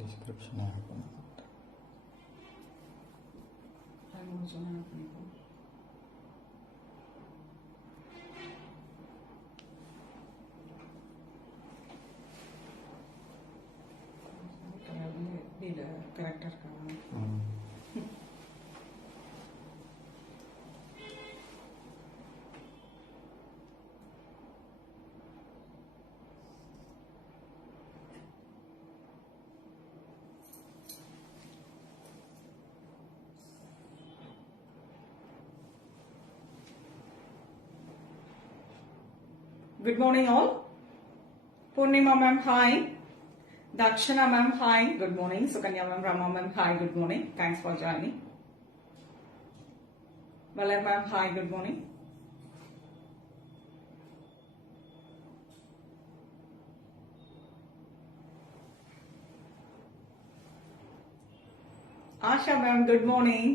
Description add பண்ணுங்க. கரெக்டா இருக்கா? Good morning all. Purnima ma'am, hi. Dakshana ma'am, hi. Good morning. Sukanya ma'am, Rama ma'am, hi. Good morning. Thanks for joining. Valar ma'am, hi. Good morning. Asha ma'am, good morning.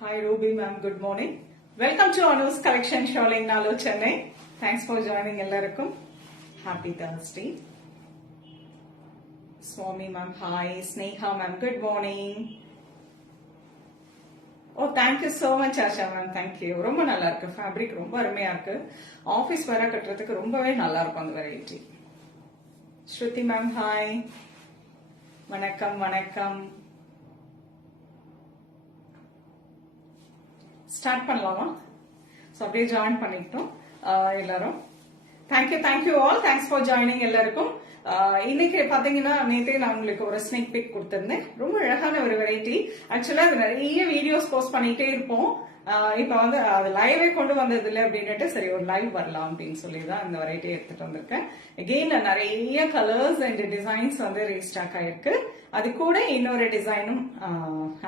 Hi Ruby ma'am, good morning. Welcome to Anu's collection showing Nalu Chennai. Thanks for joining எல்லாருக்கும். Happy Thursday. Swami ma'am, hi. Sneha ma'am, good morning. Oh, thank you so much Asha ma'am, thank you. ரொம்ப நல்லா இருக்கு, fabric ரொம்ப அருமையா இருக்கு. Office வர கட்டுறதுக்கு ரொம்பவே நல்லா இருக்கும் அந்த வெரைட்டி. ஸ்ருதி மேம், ஹாய். வணக்கம் வணக்கம். ஸ்டார்ட் பண்ணலாமா? ஸோ அப்படியே ஜாயின் பண்ணிக்கிட்டோம் எல்லாரும். Thank you all, thanks for joining எல்லாருக்கும். இன்னைக்கு பாத்தீங்கன்னா நேற்றே நான் உங்களுக்கு ஒரு ஸ்னேக் பிக் கொடுத்திருந்தேன். ரொம்ப அழகான ஒரு வெரைட்டி. ஆக்சுவலா அது நிறைய வீடியோஸ் போஸ்ட் பண்ணிட்டே இருப்போம். இப்ப வந்து அது லைவே கொண்டு வந்தது இல்லை அப்படின்னுட்டு சரி ஒரு லைவ் வரலாம் அப்படின்னு சொல்லிதான் இந்த வெரைட்டி எடுத்துட்டு வந்திருக்கேன். எகெயின் நிறைய கலர்ஸ் அண்ட் டிசைன்ஸ் வந்து ரீஸ்டாக் ஆயிருக்கு. அது கூட இன்னொரு டிசைனும்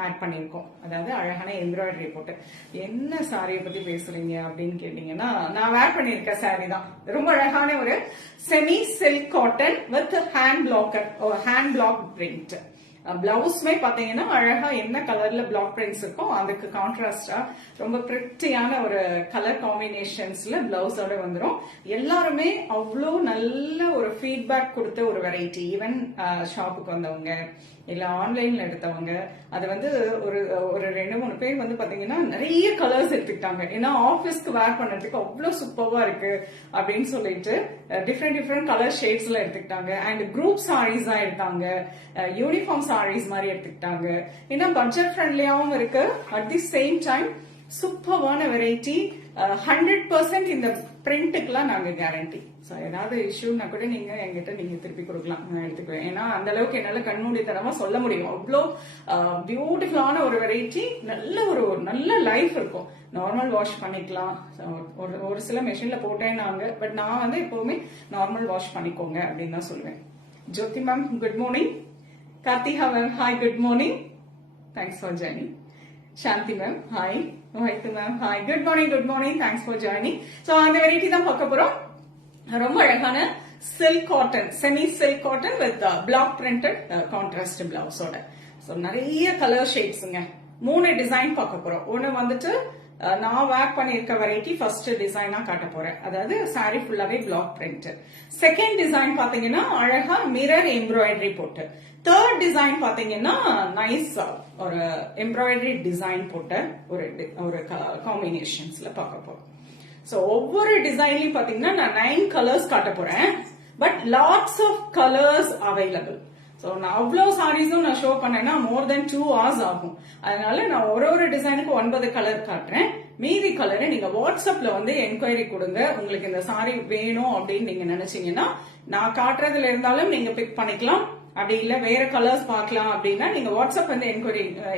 ஆட் பண்ணிருக்கோம். அதாவது அழகான எம்ப்ராய்டரி போட்டு. என்ன சாரியை பத்தி பேசுறீங்க அப்படின்னு கேட்டீங்கன்னா, நான் வேர் பண்ணிருக்க சாரி தான். ரொம்ப அழகான ஒரு semi silk cotton with hand block print. பிளவுஸ்மே பாத்தீங்கன்னா அழகா என்ன கலர்ல பிளாக் பிரிண்ட்ஸ் இருக்கோ அதுக்கு கான்ட்ராஸ்டா ரொம்ப பிரிட்டியான ஒரு கலர் காம்பினேஷன்ஸ்ல பிளவுஸோட வந்துடும். எல்லாருமே அவ்வளோ நல்ல ஒரு ஃபீட்பேக் கொடுத்த ஒரு வெரைட்டி. ஈவன் ஷாப்புக்கு வந்தவங்க இல்ல ஆன்லைன்ல எடுத்தவங்க அது வந்து ஒரு 2-3 பேர் வந்து பாத்தீங்கன்னா நிறைய கலர்ஸ் எடுத்துக்கிட்டாங்க. ஏன்னா ஆபீஸ்க்கு வேர் பண்றதுக்கு அவ்வளவு சூப்பர்வா இருக்கு அப்படின்னு சொல்லிட்டு டிஃப்ரெண்ட் கலர் ஷேட்ஸ்ல எடுத்துக்கிட்டாங்க. அண்ட் குரூப் சாரீஸா எடுத்தாங்க, யூனிஃபார்ம் சாரீஸ் மாதிரி எடுத்துக்கிட்டாங்க. ஏன்னா பட்ஜெட் ஃப்ரெண்ட்லியாவும் இருக்கு, அட் தி சேம் டைம் சூப்பர்வான வெரைட்டி. 100% இந்த பிரிண்ட்டுக்குலாம் நாங்க கேரண்டி. ஸோ ஏதாவது இஷ்யூனா கூட நீங்க எங்கிட்ட திருப்பி கொடுக்கலாம், நான் எடுத்துக்குவேன். ஏன்னா அந்த அளவுக்கு என்னால கண்மூடித்தனமா சொல்ல முடியும். அவ்வளோ பியூட்டிஃபுல்லான ஒரு வெரைட்டி. நல்ல லைஃப் இருக்கும். நார்மல் வாஷ் பண்ணிக்கலாம். ஒரு சில மெஷின்ல போட்டேன்னாங்க, பட் நான் வந்து எப்பவுமே நார்மல் வாஷ் பண்ணிக்கோங்க அப்படின்னு தான் சொல்லுவேன். Jyothi ma'am, good morning. Karthika ma'am, hi, good morning. Thanks for joining. Shanthi ma'am, hi. வைத்து ma'am, hi, good morning. Thanks for joining. So அந்த வெரைட்டி தான் பார்க்க போறோம். ரொம்ப அழகான silk cotton, semi silk cotton with block printed contrast பிளவுஸோட. ஸோ நிறைய colour ஷேட்ஸுங்க. 3 டிசைன் பார்க்க போறோம். ஒன்னு வந்துட்டு நான் வேர் பண்ணிருக்க வெரைட்டி ஃபர்ஸ்ட் டிசைனா காட்ட போறேன். அதாவது சாரி ஃபுல்லாவே பிளாக் பிரிண்ட். செகண்ட் டிசைன் பாத்தீங்கன்னா அழகா மிரர் எம்ப்ராய்டரி போட்டு. தேர்ட் டிசைன் பாத்தீங்கன்னா நைஸ் ஒரு எம்ப்ராய்டரி டிசைன் போட்ட ஒரு காம்பினேஷன்ஸ்ல பார்க்க போறோம். சோ ஒவ்வொரு டிசைன்லயும் பாத்தீங்கன்னா நான் 9 கலர்ஸ் காட்ட போறேன். But lots of colours available. So நான் அவ்வளவு சாரீஸும் நான் ஷோ பண்ணேன்னா மோர் தென் 2 hours ஆகும். அதனால நான் ஒரு டிசைனுக்கு 9 கலர் காட்டுறேன். மீதி கலரை நீங்க வாட்ஸ்அப்ல வந்து என்கொயரி கொடுங்க. உங்களுக்கு இந்த சாரி வேணும் அப்படின்னு நீங்க நினைச்சீங்கன்னா நான் காட்டுறதுல இருந்தாலும் நீங்க பிக் பண்ணிக்கலாம். அப்படி இல்ல வேற கலர்ஸ் பார்க்கலாம் அப்படின்னா நீங்க வாட்ஸ்அப் வந்து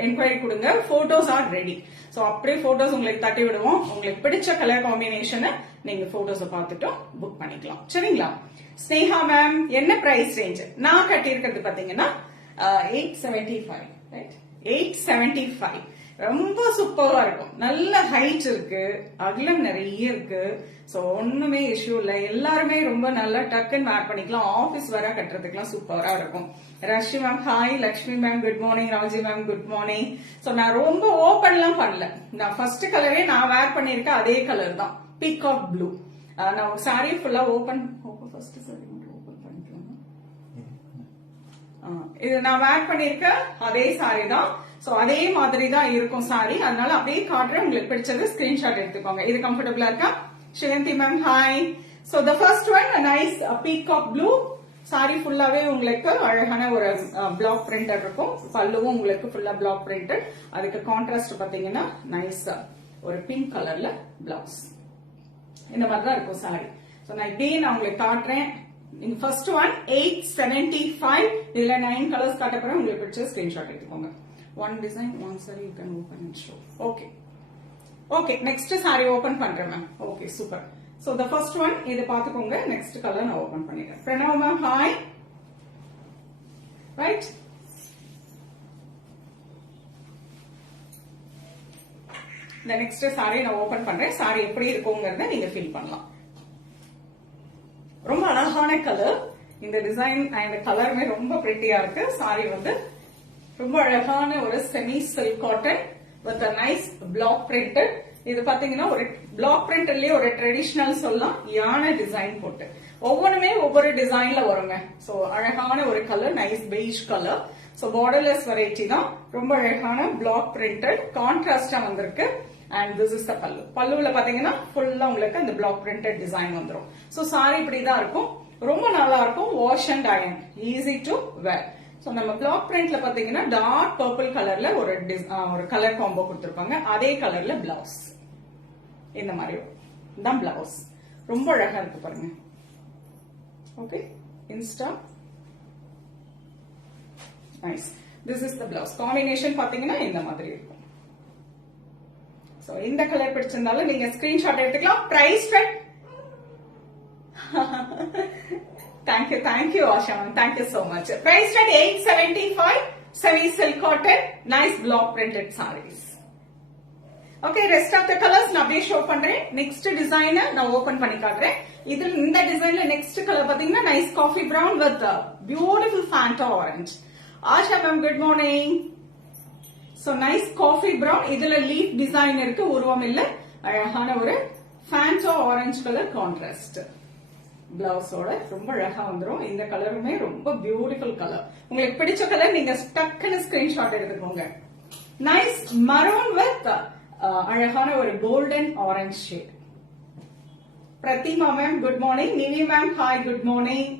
என்கொயரி கொடுங்க. Photos are ready. சோ அப்படியே போட்டோஸ் உங்களுக்கு தட்டி விடுவோம். உங்களுக்கு பிடிச்ச கலர் காம்பினேஷனை நீங்க போட்டோஸை பார்த்துட்டு புக் பண்ணிக்கலாம். சரிங்களா? ஸ்னேகா மேம், என்ன பிரைஸ் ரேஞ்ச்? நான் கட்டியிருக்கிறது பாத்தீங்கன்னா 875. 875. ரொம்ப சூப்பரா இருக்கும். நல்ல ஹைட் இருக்கு, அகலம் நிறைய இருக்கு. சோ ஒண்ணுமே இஷ்யூ இல்ல. எல்லாருமே ரொம்ப நல்லா டக்குன்னு வேர் பண்ணிக்கலாம். ஆபீஸ் வர கட்டுறதுக்குலாம் சூப்பரா இருக்கும். Rashmi ma'am hi, Lakshmi ma'am good morning, Raji ma'am good morning. So நான் ரொம்ப ஓபன்லாம் பண்ணல. நான் ஃபர்ஸ்ட் கலரே நான் வேர் பண்ணிருக்கேன் அதே கலர் தான், பீகாக் ப்ளூ. நான் சாரி ஃபுல்லா ஓபன் பண்ணிக்கலாம். இது நான் வேர் பண்ணிருக்க அதே சாரி தான். சோ அதே மாதிரி தான் இருக்கும் சாரி. அதனால அப்படியே காட்டுறேன். உங்களுக்கு பிடிச்சது ஸ்கிரீன்ஷாட் எடுத்துக்கோங்க. இது கம்ஃபர்டபுளா இருக்கா? Srivanthi ma'am hi. So the first one nice peacock blue sari. ஃபுல்லாவே உங்களுக்கு அழகான ஒரு பிளாக் பிரிண்டட் இருக்கும். பல்லுவும் உங்களுக்கு ஃபுல்லா பிளாக் பிரிண்டட். அதுக்கு கான்ட்ராஸ்ட் பாத்தீங்கன்னா நைஸ் ஒரு பிங்க் கலர்ல பிளவுஸ். இந்த மாதிரி தான் இருக்கும் சாரி. சோ நான் இப்படியே நான் உங்களுக்கு காட்டுறேன். இந்த ஃபர்ஸ்ட் ஒன் 875. இதுல 9 கலர்ஸ் காட்ட போறேன். உங்களுக்கு பிடிச்ச ஸ்கிரீன்ஷாட் எடுத்துக்கோங்க. One design, one saree you can open and show. Okay, next saree open பண்றேன் ma'am. Okay, super. So the first one இது பாத்துக்கோங்க. next color நான் open பண்ணிடுறேன். Pranav ma'am hi. Right? இந்த next saree நான் open பண்றேன். saree எப்படி இருக்கும்ங்கறத நீங்க ஃபீல் பண்ணலாம். ரொம்ப அழகான கலர். இந்த டிசைன் அண்ட் கலருமே ரொம்ப பிரிட்டியா இருக்கு. saree வந்து ரொம்ப அழகான ஒரு semi silk cotton with nice block printed. இது பாத்தீங்கன்னா ஒரு பிளாக் பிரிண்டட்லயே ஒரு ட்ரெடிஷனல் சொல்லலாம், யானை டிசைன் போட்டு ஒவ்வொன்றுமே ஒவ்வொரு டிசைன்ல வருங்க. சோ அழகான ஒரு colour, nice beige colour. So borderless variety தான். ரொம்ப அழகான பிளாக் பிரிண்டட் கான்ட்ராஸ்டா வந்திருக்கு. அண்ட் திஸ் இஸ் த பல்லு. பல்லுல பாத்தீங்கன்னா ஃபுல்லா உங்களுக்கு அந்த பிளாக் பிரிண்டட் டிசைன் வந்துடும். சோ சாரி இப்படிதான் இருக்கும். ரொம்ப நல்லா இருக்கும். Wash and iron, easy to wear. So நம்ம பிளாக் பிரிண்ட்ல பாத்தீங்கன்னா டார்க் பர்பிள் கலர்ல ஒரு கலர் காம்போ கொடுத்திருப்பாங்க. அதே கலர்ல பிளவுஸ் இந்த மாதிரி தான் பிளவுஸ். ரொம்ப அழகா இருக்கு பாருங்க. Okay, Insta nice. This is the blouse. Combination பாத்தீங்கன்னா இந்த மாதிரி இருக்கும். சோ இந்த கலர் பிடிச்சிருந்தாலும் நீங்க ஸ்கிரீன்ஷாட் எடுத்துக்கலாம். Price Thank you, Asha. Thank you so much. Price at 875. Semi silk cotton, nice block printed sarees. Okay, rest of the colors நான் அப்படியே ஷோ பண்றேன். நெக்ஸ்ட் டிசைன் நான் ஓபன் பண்ணி காட்டுறேன். இதுல இந்த டிசைன்ல நெக்ஸ்ட் கலர் பாத்தீங்கன்னா nice coffee brown with beautiful Fanta orange. Asha ma'am good morning. So nice coffee brown. இதுல லீஃப் டிசைன் இருக்கு, உருவம் இல்ல. அழகான ஒரு ஃபேண்டா ஆரஞ்சு கலர் கான்ட்ராஸ்ட் பிளவுஸோட ரொம்ப அழகா வந்துரும். இந்த கலருமே ரொம்ப பியூட்டிஃபுல் கலர். உங்களுக்கு பிடிச்ச கலர் நீங்க டக்குன்னு ஸ்கிரீன்ஷாட் எடுத்துக்கோங்க. நைஸ் மரூன் வித் அழகான ஒரு golden orange shade. Prathima ma'am good morning. Nivi ma'am hi, good morning.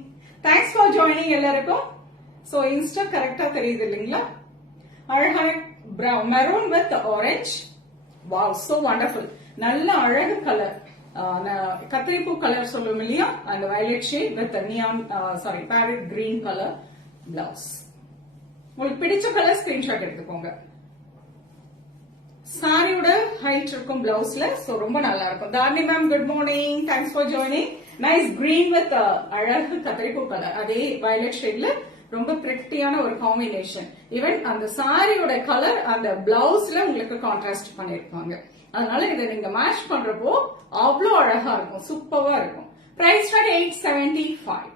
Thanks for joining எல்லாருக்கும். சோ இன்ஸ்டா கரெக்டா தெரியுது இல்லைங்களா? அழகான maroon with orange. Wow, so wonderful. நல்ல அழகு கலர். கத்திரிப்பூ கலர் சொல்லுவோம் இல்லையா, அந்த violet shade with neon farad green colour blouse. உங்களுக்கு பிடிச்ச கலர் ஸ்கிரீன்ஷாட் எடுத்துக்கோங்க. சாரியோட ஹைட் இருக்கும் பிளவுஸ்ல. சோ ரொம்ப நல்லா இருக்கும். Dharani ma'am good morning. Thanks for joining. Nice green with அழகு கத்திரிப்பூ கலர், அதே வயலட் ஷேட்ல ரொம்ப பிரிட்டியான ஒரு காம்பினேஷன். ஈவன் அந்த சாரியோட கலர் அந்த பிளவுஸ்ல உங்களுக்கு கான்ட்ராஸ்ட் பண்ணிருப்பாங்க. அதனால இதை நீங்க மேட்ச் பண்றப்போ அவ்வளவு அழகா இருக்கும், சூப்பரா இருக்கும். பிரைஸ் 875.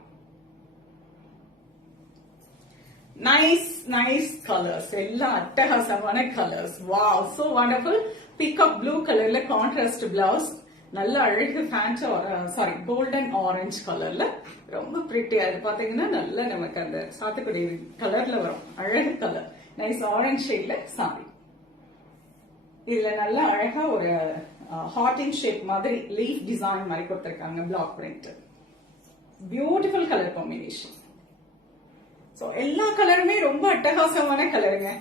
நைஸ் கலர்ஸ், எல்லாம் அட்டகாசமான colours. Wow, so wonderful. Peacock blue கலர்ல கான்ட்ராஸ்ட் பிளவுஸ், நல்ல அழகு ஃபேன்சி கோல்டன் ஆரஞ்சு கலர்ல ரொம்ப பிரிட்டியா. இது பாத்தீங்கன்னா நல்ல நமக்கு அந்த சாத்துக்குடி கலர்ல வரும், அழகு கலர். நைஸ் ஆரஞ்சு ஷேட்ல சாரி. இதுல நல்ல அழகா ஒரு ஹார்டின் ஷேப் மாதிரி லீஃப் டிசைன் மாதிரி கொடுத்திருக்காங்க. Block print, beautiful colour combination. So எல்லா கலருமே ரொம்ப அட்டகாசமான கலருங்க.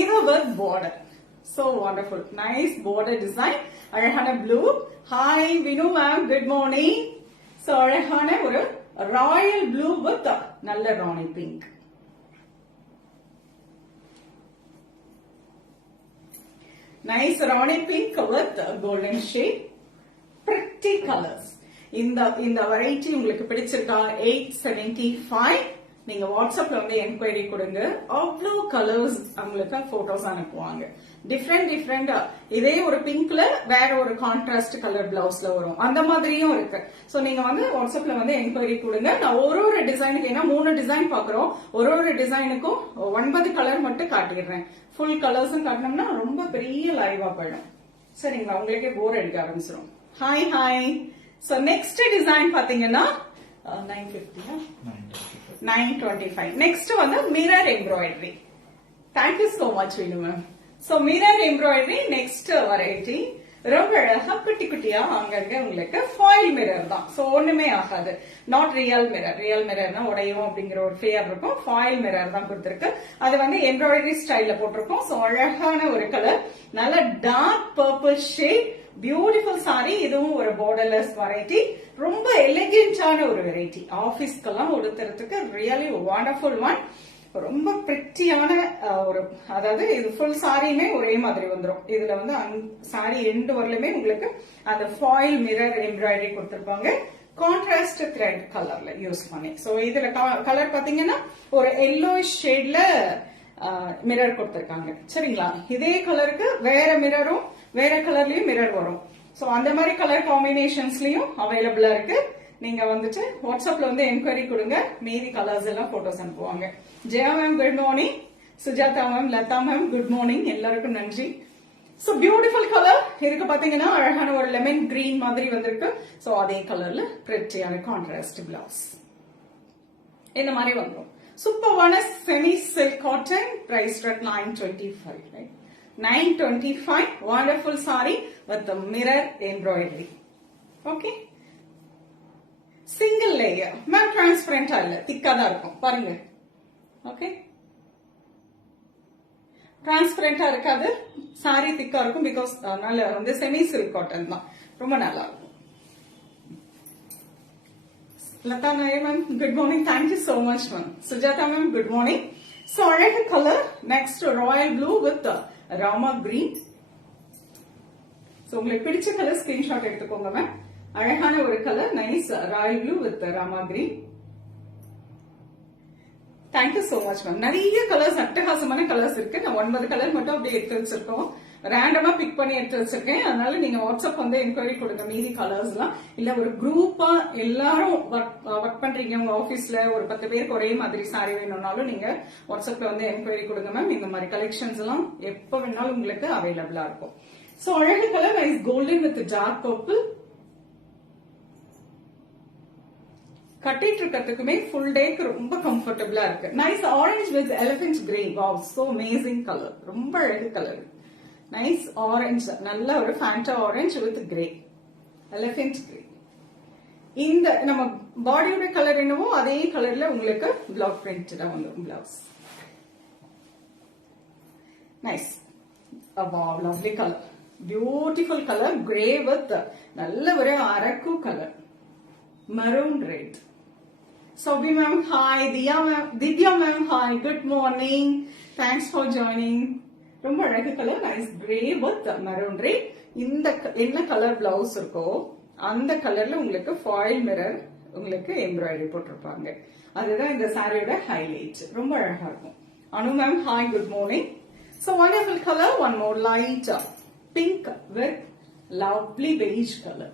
இது with border, so wonderful. Nice border design, அழகான blue. Hi Vinu ma'am good morning. So அழகான ஒரு ராயல் ப்ளூ வித் நல்ல rani pink. Nice Rani pink with golden shade. Pretty colors. இந்த variety உங்களுக்கு பிடிச்சிருக்கா? 875. நீங்க வாட்ஸ்அப்ல வந்து என்கொயரி கொடுங்க. அவ்வளோ கலர்ஸ் அவங்களுக்கு போட்டோஸ் அனுப்புவாங்க. டிஃப்ரெண்ட் இதே ஒரு பிங்க்ல வேற ஒரு கான்ட்ராஸ்ட் கலர் பிளவுஸ்ல வரும். அந்த மாதிரியும் இருக்கு. சோ நீங்க வந்து வாட்ஸ்அப்ல வந்து என்கொயரி கொடுங்க. நான் ஒரு டிசைனுக்கு, ஏன்னா 3 டிசைன் பாக்குறோம், ஒரு டிசைனுக்கும் 9 கலர் மட்டும் காட்டிடுறேன். ஃபுல் கலர்ஸும் காட்டினோம்னா ரொம்ப பெரிய லைவா போயிடும். சரிங்களா, உங்களுக்கே போர் அடிக்க ஆரம்பிச்சிடும். ஹாய். சோ நெக்ஸ்ட் டிசைன் பாத்தீங்கன்னா 925. நெக்ஸ்ட் வந்து mirror embroidery. Thank you so much Venu ma'am. So mirror embroidery next variety. ரொம்ப அழகா குட்டி குட்டியா அங்கங்க உங்களுக்கு ஃபாயில் மிரர் தான். சோ ஒண்ணுமே ஆகாது. Not real mirror. ரியல் மிரர்னா உடையும் அப்படிங்கிற ஒரு ஃபியர் இருக்கும். ஃபாயில் மிரர் தான் கொடுத்திருக்கு. அது வந்து எம்ப்ராய்டரி ஸ்டைல்ல போட்டிருக்கோம். சோ அழகான ஒரு கலர், நல்ல dark purple shade, beautiful sari. இதுவும் ஒரு பார்டர்லெஸ் வெரைட்டி. ரொம்ப எலிகென்டான ஒரு வெரைட்டி. ஆபீஸ்க்கெல்லாம் உடுத்துறதுக்கு ரியலி வண்டர்ஃபுல் ஒன். ரொம்ப பிரிட்டியான ஒரு, அதாவது இது ஃபுல் சாரியுமே ஒரே மாதிரி வந்துடும். இதுல வந்து சாரி எண்டு வரலுமே உங்களுக்கு அந்த ஃபாயில் மிரர் எம்ப்ராய்டரி கொடுத்திருப்பாங்க. கான்ட்ராஸ்ட் த்ரெட் கலர்ல யூஸ் பண்ணி. சோ இதுல கலர் பாத்தீங்கன்னா ஒரு எல்லோ ஷேட்ல மிரர் கொடுத்திருக்காங்க. சரிங்களா, இதே கலருக்கு வேற மிரரும் வேற கலர்லயும் மிரர் வரும். சோ அந்த மாதிரி கலர் காம்பினேஷன்ஸ்லயும் அவைலபிளா இருக்கு. நீங்க வந்துட்டு வாட்ஸ்அப்ல வந்து என்கொயரி கொடுங்க. மீதி கலர்ஸ் எல்லாம் போட்டோஸ் அனுப்புவாங்க. Jaya ma'am good morning, Sujatha ma'am, Latha ma'am good morning, எல்லாருக்கும் நன்றி. சோ பியூட்டிஃபுல் கலர் இருக்கு. பாத்தீங்கன்னா அழகான ஒரு லெமன் கிரீன் மாதிரி வந்திருக்கு. சோ அதே கலர்ல பிரிட்டியான கான்ட்ராஸ்ட் பிளவுஸ் இந்த மாதிரி வந்துடும். சூப்பர்வான semi silk cotton, price at 925, right? 925, wonderful saree with the mirror embroidery. Okay, single layer, ma'am டிரான்ஸ்பரண்டா இல்ல, திக்கா தான் இருக்கும் பாருங்க. ஓகே, டிரான்ஸ்பரண்டா இருக்காது, சாரி திக்கா இருக்கும். பிகாஸ் நல்ல வந்து செமி சில்க் காட்டன் தான், ரொம்ப நல்லா இருக்கும். Latha Nair ma'am good morning, thank you so much ma'am. Sujatha ma'am good morning. So அழகு colour. Next royal blue with rama green. So உங்களுக்கு பிடிச்ச கலர் ஸ்கிரீன்ஷாட் எடுத்துக்கோங்க மேம். அழகான ஒரு colour, nice royal blue with rama green. Thank you so much ma'am. நிறைய colours, அட்டகாசமான colours இருக்கு. நான் 9 கலர் மட்டும் அப்படியே எடுத்து வச்சிருக்கோம். ரேண்டமா பிக் பண்ணி எடுத்து வச்சிருக்கேன். அதனால நீங்க வாட்ஸ்அப் வந்து என்கொயரி கொடுங்க. மீதி கலர்ஸ் எல்லாம் இல்ல, ஒரு குரூப்பா எல்லாரும் ஒர்க் பண்றீங்க உங்க ஆபீஸ்ல, ஒரு 10 பேருக்கு ஒரே மாதிரி சாரி வேணும்னாலும் நீங்க வாட்ஸ்அப்ல வந்து என்கொயரி கொடுங்க மேம். இந்த மாதிரி கலெக்ஷன்ஸ் எல்லாம் எப்ப வேணாலும் உங்களுக்கு அவைலபிளா இருக்கும். சோ அழகு colour, nice golden with dark purple. கட்டிட்டு இருக்கிறதுக்குமே ஃபுல் டேக்கு ரொம்ப கம்ஃபர்டபுளா இருக்கு. Nice orange with elephant grey. Wow, so amazing colour, ரொம்ப அழகு கலர். நைஸ் ஆரஞ்சு, நல்ல ஒரு Fanta orange with grey, elephant grey. இந்த நம்ம பாடியோட கலர் என்னவோ அதே கலர்ல உங்களுக்கு பிளாக் பிரிண்டடா வந்துடும் blouse. Nice, wow, lovely colour, beautiful colour. Grey with நல்ல ஒரு அரக்கு colour, maroon red. Sobi ma'am, hi. Divya ma'am, hi. Good morning. Thanks for joining. ரொம்ப அழகு colour, nice grey with maroon red. இந்த என்ன கலர் பிளவுஸ் இருக்கோ அந்த கலர்ல உங்களுக்கு ஃபாயில் மிரர் உங்களுக்கு எம்ப்ராய்டரி போட்டிருப்பாங்க. அதுதான் இந்த சாரியோட ஹைலைட். ரொம்ப அழகா இருக்கும். Anu ma'am, hi, good morning. So wonderful color. One more light pink with lovely beige color.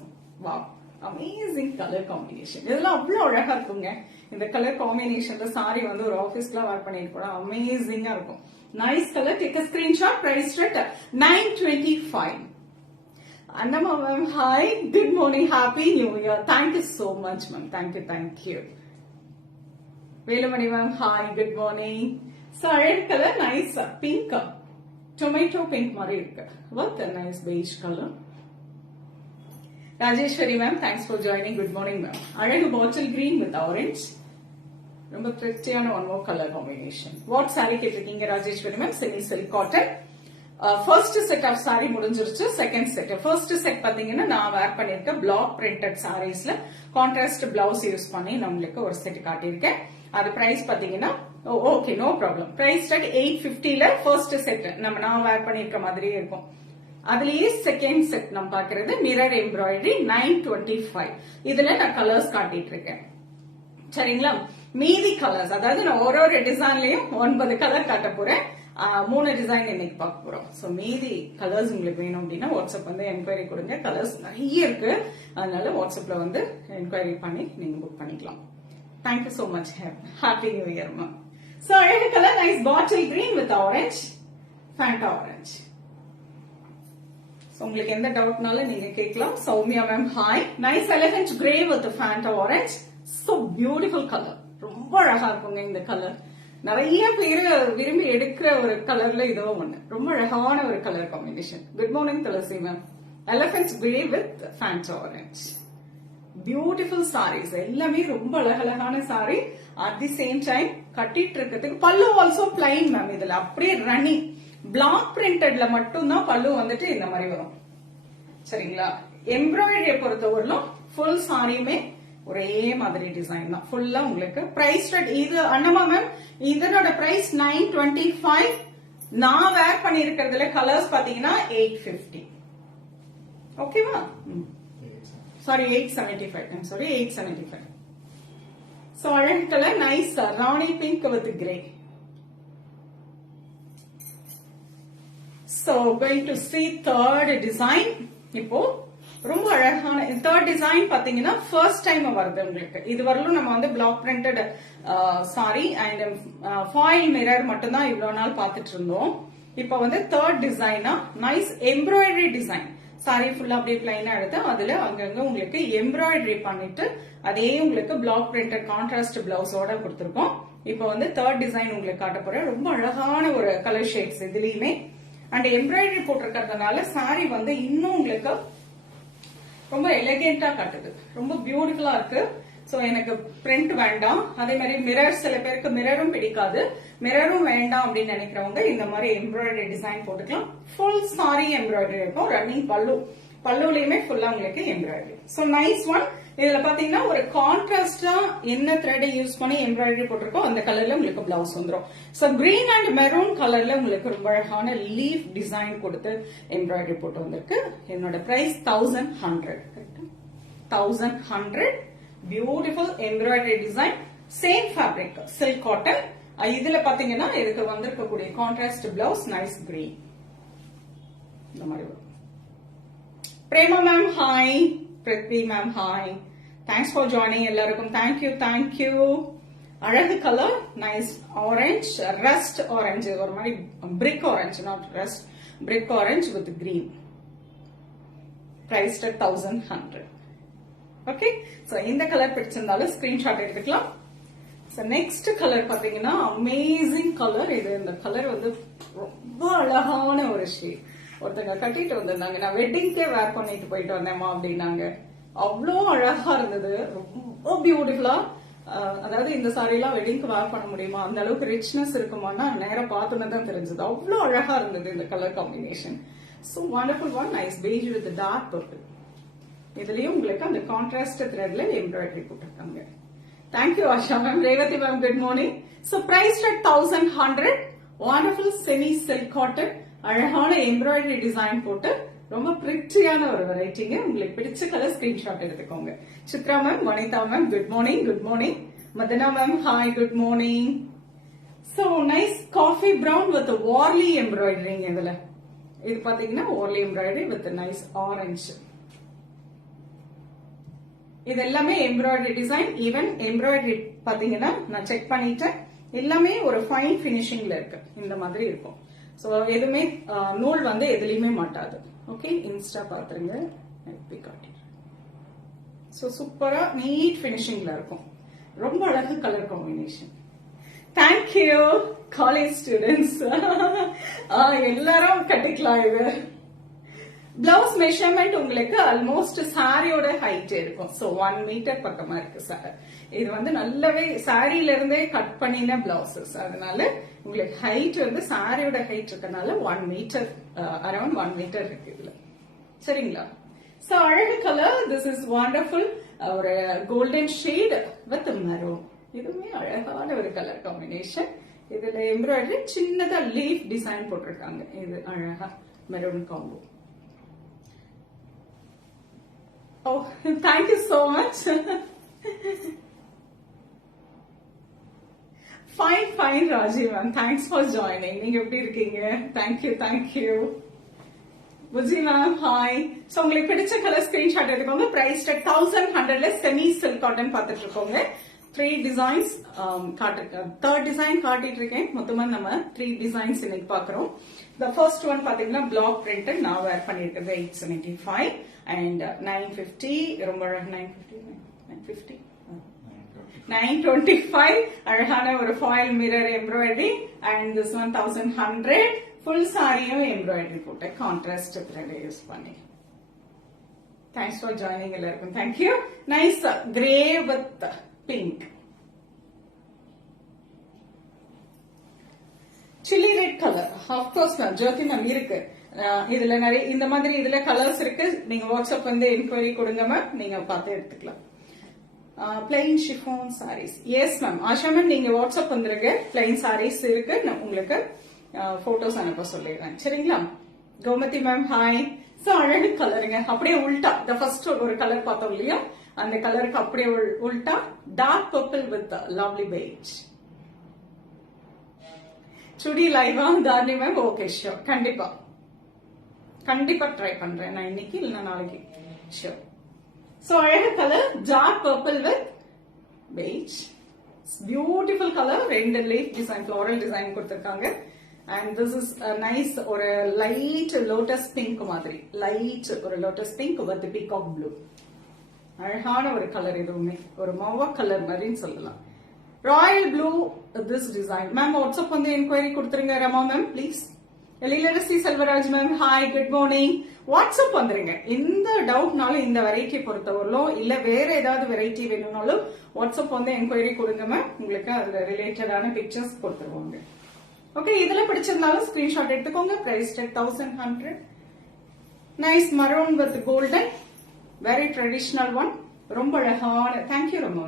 Wow, amazing colour combination. இதெல்லாம் அவ்வளவு அழகா இருக்குங்க. இந்த கலர் காம்பினேஷன்ல சாரி வந்து ஒரு ஆபீஸ்க்குலாம் வேர் பண்ணிட்டு போனா அமேசிங்கா இருக்கும். Nice colour. Take a screenshot. Price at 925. Annama ma'am, hi, good morning, happy new year. Thank you so much ma'am. Thank you. Velumani ma'am, hi, good morning. So red color, nice pink, tomato pink மாதிரி இருக்கு with a nice beige color. Rajeshwari ma'am, thanks for joining. Good morning ma'am. அழகு bottle green with orange. ரொம்ப பிரிட்டியான one more colour combination. What sari கேட்டிருக்கீங்க Rajeswari ma'am? Semi silk cotton. First set of sari முடிஞ்சிருச்சு. Second set. First set பாத்தீங்கன்னா நான் wear பண்ணிருக்க block printed சாரீஸ்ல contrast blouse use பண்ணி நம்மளுக்கு ஒரு செட் காட்டியிருக்கேன். அது பிரைஸ் பாத்தீங்கன்னா ஓகே, நோ ப்ராப்ளம். பிரைஸ் 850ல ஃபர்ஸ்ட் செட் நான் வேர் பண்ணிருக்க மாதிரியே இருக்கும். அதுலயே செகண்ட் செட் நம்ம பாக்குறது மிரர் எம்ப்ராய்டரி 925. இதுல நான் கலர்ஸ் காட்டிட்டு இருக்கேன். சரிங்களா? மீதி கலர்ஸ், அதாவது நான் ஒரு டிசைன்லயும் 9 கலர் காட்ட போறேன். 3 டிசைன் இன்னைக்கு பார்க்க போறோம். சோ மீதி கலர்ஸ் உங்களுக்கு வேணும் அப்படின்னா வாட்ஸ்அப் வந்து என்கொயரி கொடுங்க. கலர்ஸ் நிறைய இருக்கு, அதனால வாட்ஸ்அப்ல வந்து என்கொயரி பண்ணி நீங்க புக் பண்ணிக்கலாம். Thank you so much. Happy new year மா. சோ அழகு colour nice bottle green with orange, Fanta orange. உங்களுக்கு எந்த டவுட்னாலும் நீங்க கேட்கலாம். Soumya ma'am hi. Nice elegant grey with Fanta orange. So beautiful colour, ரொம்ப அழகா இருக்குங்க இந்த கலர். நிறைய பேரு விரும்பி எடுக்கிற ஒரு கலர்ல இதுவும் ஒண்ணு. ரொம்ப அழகான ஒரு colour combination. Good morning Thulasi ma'am. Elephant grey with Fanta orange. Beautiful saris எல்லாமே ரொம்ப அழகழகான sari. At the same time கட்டிட்டு இருக்கிறதுக்கு பல்லு ஆல்சோ பிளைன் மேம். இதுல அப்படியே ரன்னிங் பிளாக் பிரிண்டட்ல மட்டும் தான் பல்லு வந்துட்டு இந்த மாதிரி வரும். சரிங்களா? எம்ப்ராய்டரியை பொறுத்தவரையிலும் ஃபுல் சாரியுமே ஒரே மாதிரி டிசைன் தான். ஃபுல்லா உங்களுக்கு பிரைஸ் இது அண்ணமா மேம், இதனோட பிரைஸ் 925. நான் வேர் பண்ணி இருக்கிறதுல கலர்ஸ் பாத்தீங்கன்னா 850. ஓகேவா? சாரி 875. I'm sorry 875. So அழகு colour nice Rani pink with grey. So going to see third design. இப்போ ரொம்ப அழகான தேர்ட் டிசைன் பாத்தீங்கன்னா ஃபர்ஸ்ட் டைம் வருது உங்களுக்கு. இது வரலும் நம்ம வந்து block printed sari and foil mirror மட்டும் தான் இவ்வளவு நாள் பாத்துட்டு இருந்தோம். இப்ப வந்து தேர்ட் டிசைனா நைஸ் எம்ப்ராய்டரி டிசைன். சாரி ஃபுல்லா அப்படியே பிளைனா எடுத்து அதுல அங்கங்க உங்களுக்கு எம்ப்ராய்டரி பண்ணிட்டு அதே உங்களுக்கு பிளாக் பிரிண்டட் கான்ட்ராஸ்ட் பிளவுஸோட கொடுத்திருக்கோம். இப்ப வந்து தேர்ட் டிசைன் உங்களுக்கு காட்ட போறேன். ரொம்ப அழகான ஒரு கலர் ஷேட்ஸ் இதுலயுமே அண்ட் எம்ப்ராய்டரி போட்டிருக்கிறதுனால சாரி வந்து இன்னும் உங்களுக்கு ரொம்ப எலிகென்டா காட்டுது. ரொம்ப பியூட்டிஃபுல்லா இருக்கு. சோ எனக்கு பிரிண்ட் வேண்டாம், அதே மாதிரி மிரர், சில பேருக்கு மிரரும் பிடிக்காது, மிரரும் வேண்டாம் அப்படின்னு நினைக்கிறவங்க இந்த மாதிரி எம்ப்ராய்டரி டிசைன் போட்டுக்கலாம். ஃபுல் சாரி எம்ப்ராய்டரி இருக்கும். ரன்னிங் பல்லுலயுமே ஃபுல்லா உங்களுக்கு எம்ப்ராய்டரி. So nice one. இதுல பாத்தீங்கன்னா ஒரு கான்ட்ராஸ்டா என்ன த்ரெட் யூஸ் பண்ணி எம்ப்ராய்டரி போட்டிருக்கோம் அந்த கலர்ல உங்களுக்கு பிளவுஸ் வந்துடும். சோ கிரீன் அண்ட் மெரூன் கலர்ல உங்களுக்கு ரொம்ப அழகான லீஃப் டிசைன் கொடுத்து எம்ப்ராய்டரி போட்டு வந்திருக்கு. என்னோட price 1100. 1100. Beautiful embroidery design, same fabric silk cotton. இதுல பாத்தீங்கன்னா இதுக்கு வந்திருக்கக்கூடிய கான்ட்ராஸ்ட் பிளவுஸ் நைஸ் கிரீன் இந்த மாதிரி வரும். Prema ma'am hi. Prithvi ma'am hi. Thanks for joining எல்லாருக்கும். தேங்க்யூ. அழகு colour nice orange, rust orange, ஒரு மாதிரி brick orange, not rust, brick orange with green. Priced 1100. Okay. So இந்த கலர் பிடிச்சிருந்தாலும் ஸ்கிரீன்ஷாட் எடுத்துக்கலாம். சோ நெக்ஸ்ட் கலர் பாத்தீங்கன்னா அமேசிங் கலர். இது இந்த கலர் வந்து ரொம்ப அழகான ஒரு ஷேட். ஒருத்தங்க கட்டிட்டு வந்திருந்தாங்க, நான் வெட்டிங்க்கே வேர் பண்ணிட்டு போயிட்டு வந்தேமா அப்படின்னாங்க. அவ்வளோ அழகா இருந்தது, ரொம்ப பியூட்டிஃபுல்லா. அதாவது இந்த சாரி எல்லாம் வெட்டிங்க்கு வேர் பண்ண முடியுமா, அந்த அளவுக்கு ரிச்னஸ் இருக்குமான்னா நேரம் பார்த்தோன்னு தான் தெரிஞ்சது. அவ்வளோ அழகா இருந்தது இந்த colour combination. So wonderful one. Nice beige with dark purple. இதுலயும் உங்களுக்கு அந்த கான்ட்ராஸ்ட் த்ரெட்ல எம்ப்ராய்டரி போட்டிருக்காங்க. Thank you Asha ma'am. Revathi ma'am good morning. So price 1100. Wonderful semi silk cotton, அழகான எம்ப்ராய்டரி டிசைன் போட்டு ரொம்ப பிரிட்டியான ஒரு வெரைட்டிங்க. உங்களுக்கு பிடிச்ச கலர் ஸ்கிரீன்ஷாட் எடுத்துக்கோங்க. Chitra ma'am, Vanitha ma'am good morning. Madhana ma'am hi, good morning. So nice coffee brown with Warli embroidering. இதுல இது பாத்தீங்கன்னா Warli embroidery with nice orange. இது எல்லாமே எம்ப்ராய்டரி டிசைன். ஈவன் எம்ப்ராய்டரி பாத்தீங்கன்னா நான் செக் பண்ணிட்டேன், எல்லாமே ஒரு ஃபைன் பினிஷிங்ல இருக்கு. இந்த மாதிரி இருக்கும். சோ எதுவுமே நூல் வந்து எதுலயுமே மாட்டாது. ஓகே, இன்ஸ்டா பாத்துருங்க. சோ சூப்பரா நீட் பினிஷிங்ல இருக்கும். ரொம்ப அழகு colour combination. Thank you college students. எல்லாரும் கட்டிக்கலாம். இது பிளவுஸ் மெஷர்மெண்ட் உங்களுக்கு ஆல்மோஸ்ட் சாரியோட ஹைட் இருக்கும். சோ 1 மீட்டர் பக்கமா இருக்கு சார். இது வந்து நல்லாவே சாரியில இருந்தே கட் பண்ணின பிளவுசஸ், அதனால உங்களுக்கு ஹைட் வந்து சாரியோட ஹைட் இருக்கனால 1 மீட்டர், அரௌண்ட் 1 மீட்டர் இருக்கு இதுல. சரிங்களா? சோ அழகு கலர். This is wonderful. ஒரு கோல்டன் ஷேட் வித் மெரூன். இதுவுமே அழகான ஒரு கலர் காம்பினேஷன். இதுல எம்ப்ராய்டரி சின்னதா லீஃப் டிசைன் போட்டிருக்காங்க. இது அழகா maroon combo. Oh, thank you so much. fine, Raji ma'am. Thanks for joining. நீங்க எப்படி இருக்கீங்க? Thank you. Puji ma'am hi. So உங்களுக்கு பிடிச்ச கலர் ஸ்கிரீன்ஷாட் எடுத்துக்கோங்க. பிரைஸ் 1100ல செமி சில்க் காட்டன் பார்த்துட்டு இருக்கோங்க. 3 டிசைன்ஸ் தேர்ட் டிசைன் காட்டிட்டு இருக்கேன். மொத்தமா நம்ம 3 டிசைன்ஸ் இன்னைக்கு பாக்குறோம். The first one பாத்தீங்கன்னா பிளாக் பிரிண்ட் நான் வேர் பண்ணிருக்கிறது 875 and 950 ரொம்ப 925 அழகான ஒரு foil mirror embroidery and this one 1100 full சாரியும் எம்ப்ராய்டரி போட்டு கான்ட்ராஸ்ட் த்ரெட் யூஸ் பண்ணி. Thanks for joining எல்லாருக்கும். Thank you. Nice grey with pink. Chilli red color. Of course ma'am, Jothi ma'am இருக்கு. இதுல நிறைய இந்த மாதிரி இதுல கலர்ஸ் இருக்கு. நீங்க வாட்ஸ்அப் வந்து என்கொயரி கொடுங்க மேம், நீங்க பார்த்து எடுத்துக்கலாம். Plain chiffon saris. Yes ma'am, Asha ma'am நீங்க வாட்ஸ்அப் வந்துருங்க. பிளைன் சாரீஸ் இருக்கு, நான் உங்களுக்கு போட்டோஸ் அனுப்ப சொல்லிடுறேன். சரிங்களா? Gomathi ma'am hi. சோ அழகு கலருங்க, அப்படியே உல்டா. இந்த ஃபர்ஸ்ட் ஒரு கலர் பார்த்தோம் இல்லையா, அந்த கலருக்கு அப்படியே உல்டா dark purple with lovely beige. Chudi லைவா தாரணி மேம்? ஓகே ஷியோர், கண்டிப்பா ட்ரை பண்றேன் நான் இன்னைக்கு இல்லைன்னா நாளைக்கு. ஷியோர். சோ அழகு colour dark purple with beige. Beautiful colour. ரெண்டு லீஃப் டிசைன், ஃபிளோரல் டிசைன் கொடுத்திருக்காங்க. And this is a nice ஒரு லைட் லோட்டஸ் பிங்க் மாதிரி, லைட் ஒரு lotus pink with peacock blue. அழகான ஒரு கலர், எதுவுமே ஒரு மவ கலர் மாதிரின்னு சொல்லலாம். Royal blue this design. Ma'am WhatsApp வந்து என்கொயரி கொடுத்துருங்க Rama ma'am please. Ezhilarasi Selvaraj ma'am hi, good morning. WhatsApp வந்துருங்க. எந்த டவுட்னாலும் இந்த வெரைட்டி பொறுத்தவரையிலும் இல்ல வேற ஏதாவது வெரைட்டி வேணும்னாலும் வாட்ஸ்அப் வந்து என்கொயரி கொடுங்க மேம், உங்களுக்கு அதுல ரிலேட்டடான பிக்சர்ஸ் கொடுத்துருவாங்க. ஓகே, இதுல பிடிச்சிருந்தாலும் ஸ்கிரீன்ஷாட் எடுத்துக்கோங்க. Price 1100. Nice maroon with golden, very traditional one. ரொம்ப அழகான, தேங்க்யூ ரொம்ப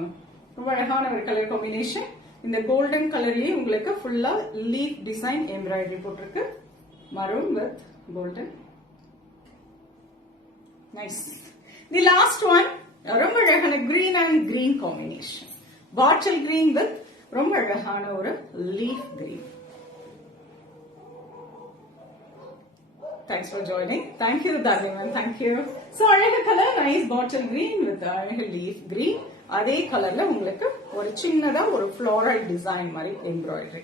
ரொம்ப அழகான ஒரு கலர் காம்பினேஷன். இந்த கோல்டன் கலர்லயே உங்களுக்கு ஃபுல்லா லீஃப் டிசைன் எம்ப்ராய்டரி போட்டிருக்கு. Maroon with golden, nice. The last one ரொம்ப அழகான green and green combination. Bottle green with ரொம்ப அழகான ஒரு leaf green. Thanks for joining. Thank you, Dharmi. Thank you. So, அழகு colour, nice bottle green with அழகு leaf green. அதே கலர்ல உங்களுக்கு ஒரு சின்னதா ஒரு floral design மாதிரி embroidery.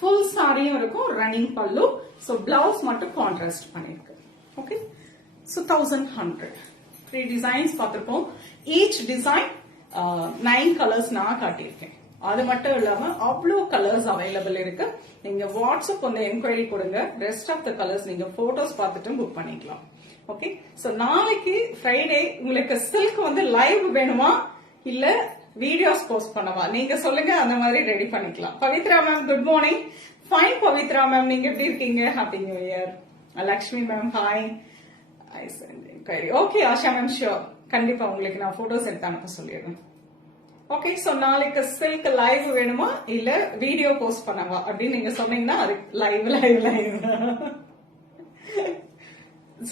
Full சாரியும் இருக்கும், running பல்லு. So, blouse மட்டும் contrast பண்ணிருக்கு. Okay. So, 1100. 3 designs பார்த்திருப்போம். Each design 9 colors நான் காட்டியிருக்கேன். அது மட்டும் இல்லாம அவ்வளோ கலர்ஸ் அவைலபிள் இருக்கு. நீங்க வாட்ஸ்அப் வந்து என்கொயரி கொடுங்க. ரெஸ்ட் ஆஃப் த கலர்ஸ் நீங்க போட்டோஸ் பார்த்துட்டு புக் பண்ணிக்கலாம். ஓகே, சோ நாளைக்கு ஃப்ரைடே உங்களுக்கு சில்க் வந்து லைவ் வேணுமா இல்ல வீடியோஸ் போஸ்ட் பண்ணவா, நீங்க சொல்லுங்க, அந்த மாதிரி ரெடி பண்ணிக்கலாம். Pavithra ma'am good morning. Fine Pavithra ma'am, நீங்க எப்படி இருக்கீங்க? Happy new year. Lakshmi ma'am hi. Okay Asha ma'am sure, கண்டிப்பா உங்களுக்கு நான் போட்டோஸ் எடுத்து அனுப்ப சொல்லிடுறேன். ஓகே, சோ நாளைக்கு சில்க் லைவ் வேணுமா இல்ல வீடியோ போஸ்ட் பண்ணவா அப்படின்னு நீங்க சொன்னீங்கன்னா அது லைவ்.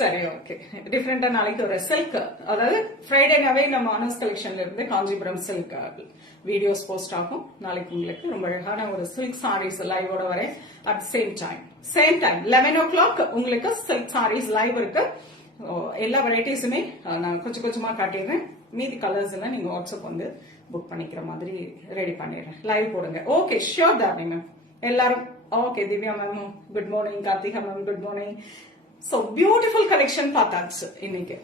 சரி, ஓகே. டிஃபரெண்டா நாளைக்கு ஒரு சில்க், அதாவது ஃப்ரைடேனாவே நம்ம அனஸ் கலெக்ஷன்ல இருந்து காஞ்சிபுரம் சில்க் வீடியோஸ் போஸ்ட் ஆகும். நாளைக்கு உங்களுக்கு ரொம்ப அழகான ஒரு சில்க் சாரீஸ் லைவோட வரேன். அட் சேம் டைம் 11 o'clock உங்களுக்கு சில்க் சாரீஸ் லைவ் இருக்கு. எல்லா வெரைட்டிஸுமே நான் கொஞ்சம் கொஞ்சமா காட்டிடுறேன். மீதி கலர்ஸ் எல்லாம் நீங்க வாட்ஸ்அப் வந்து புக் பண்ணிக்கிற மாதிரி ரெடி பண்ணிடுறேன். லைவ் போடுங்க. ஓகே ஷியோர் தாரணி மேம் எல்லாரும். Okay Divya ma'am good morning. Karthika ma'am good morning. So beautiful collection பார்த்தாச்சு இன்னைக்கு.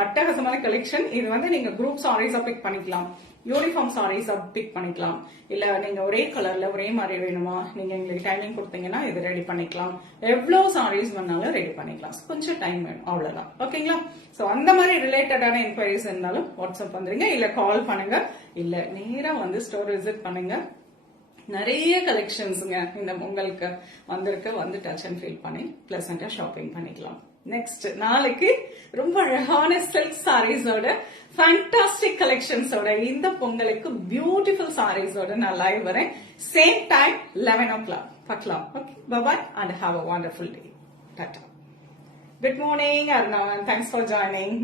அட்டகாசமான கலெக்ஷன். இது வந்து நீங்க குரூப் சாரீஸா பிக் பண்ணிக்கலாம், யூனிஃபார்ம் சாரீஸா பிக் பண்ணிக்கலாம், இல்ல நீங்க ஒரே கலர்ல ஒரே மாதிரி வேணுமா, நீங்க எங்களுக்கு டைமிங் கொடுத்தீங்கன்னா இது ரெடி பண்ணிக்கலாம். எவ்வளவு சாரீஸ் வேணாலும் ரெடி பண்ணிக்கலாம். கொஞ்சம் டைம் வேணும், அவ்வளவுதான். ஓகேங்களா? சோ அந்த மாதிரி ரிலேட்டடான என்கொயரிஸ் இருந்தாலும் வாட்ஸ்அப் வந்துருங்க, இல்ல கால் பண்ணுங்க, இல்ல நேரா வந்து ஸ்டோர் விசிட் பண்ணுங்க. நிறைய கலெக்ஷன்ஸ்ங்க இந்த உங்களுக்கு வந்திருக்கு. வந்து டச் அண்ட் ஃபீல் பண்ணி பிளசண்டா ஷாப்பிங் பண்ணிக்கலாம். நெக்ஸ்ட் நாளைக்கு ரொம்ப அழகான சில்க் சாரீஸோட ஃபேண்டாஸ்டிக் கலெக்ஷன்ஸோட இந்த பொங்கலுக்கு பியூட்டிஃபுல் சாரீஸோட நான் லைவ் வரேன். சேம் டைம் 11 o'clock பார்க்கலாம். Okay, bye and have a wonderful day. Tata. Good morning Aruna, thanks for joining.